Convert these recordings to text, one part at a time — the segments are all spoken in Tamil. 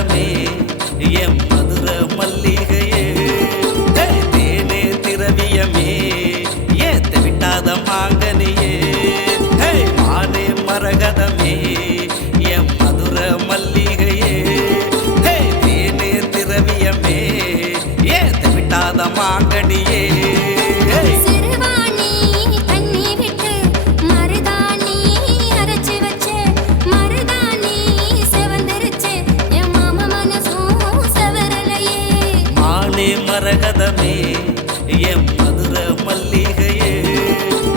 மரகதமே எம் மதுர மல்லிகையே தேனே திரவியமே ஏத்த விட்டாத மாங்கனியே மானே மரகதமே எம் மதுர மல்லிகையே தேனே திரவியமே ஏத்த விட்டாத மாங்கனியே மரகதமே எம் மதுர மல்லிகையே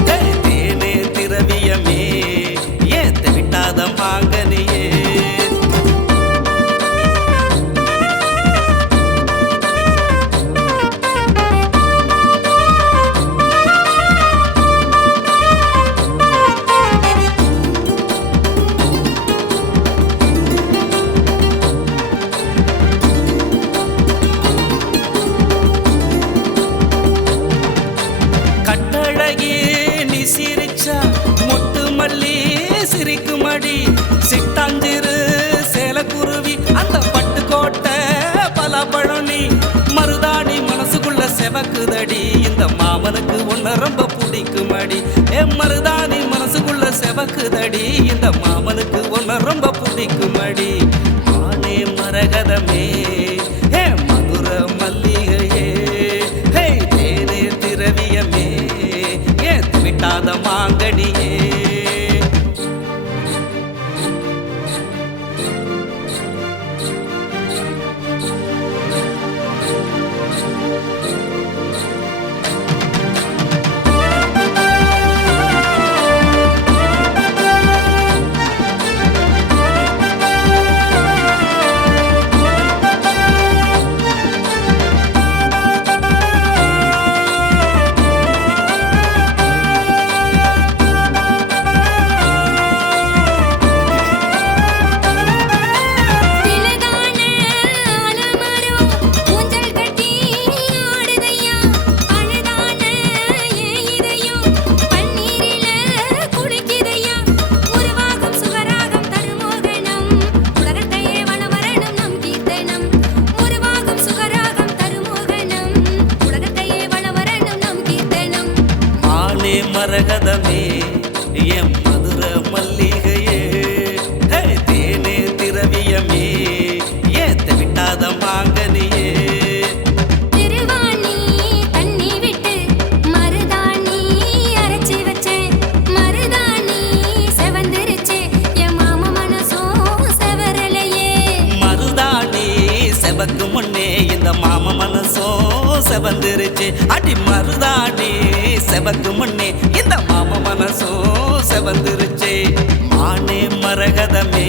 தேனே திரவியமே ஏத்த விட்டாத மாங்கனியே முட்டு மல்லி சிரிக்குமடி சிட்டாஞ்சிரு சேலக்குருவி அந்த பட்டுக்கோட்டை பலபழனி மருதாணி மனசுக்குள்ள செவக்குதடி இந்த மாமனுக்கு ஒன்ன ரொம்ப பிடிக்குமடி மருதாணி மனசுக்குள்ள செவக்குதடி இந்த மாமனுக்கு ஒன்ன ரொம்ப பிடிக்குமடி மானே மரகதமே மதுர மல்லிகையே தேனே திரவியமே விட்டாத மாங்கனியே மரகதமே எம் மதுர மல்லிகையே தேனே திரவியமே ஏத்த விட்டாத மாங்கனியே திருவாணி தண்ணி விட்டு மருதாணி அரைச்சி வச்சே மருதாணி செவந்திருச்சே என் மாமா மனசும் செவரலையே மருதாணி செவக்கு முன்னே இந்த மாமா மனசும் செவந்திருச்சு அடி மருதாணி செவக்கு முன்னே இந்த மாமா மனசும் செவந்திருச்சு மானே மரகதமே